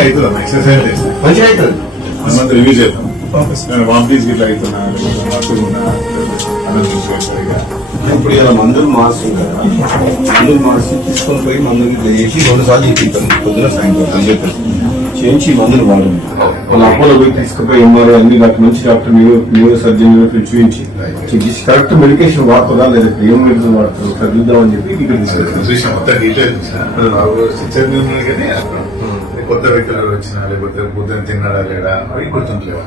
అవుతుందమ్మా, ఎక్సర్సైజ్ చేస్తాను మంచిగా అవుతుంది. మనమంతా రివ్యూ చేద్దాం. నేను వామిటింగ్స్ గిట్లా అవుతున్నా ఇప్పుడు ఇలా మందులు మారుస్తుంది కదా, మందులు మార్చి తీసుకొని పోయి మందులు ఇట్లా చేసి 2 సార్లు చేయించాం, పొద్దున సాయంత్రం అని చెప్పేసి చేయించి మందులు వాడండి. వాళ్ళ అపోలో పోయి తీసుకుపోయి ఎంఆర్ఐ అన్ని డాక్టర్ మంచి డాక్టర్ న్యూరో సర్జన్ చూపించి చేసి కరెక్ట్ మెడికేషన్ వాడుతుందా లేదా ఏం మెడిసిన్ వాడుతుంది చదివిద్దామని చెప్పి ఇక్కడ చూసాం. మొత్తం డీటెయిల్ కానీ కొత్త వ్యక్తులు వచ్చినా లేకపోతే పొద్దున తిన్నాడా లేడా అవి గుర్తుంటలేవు.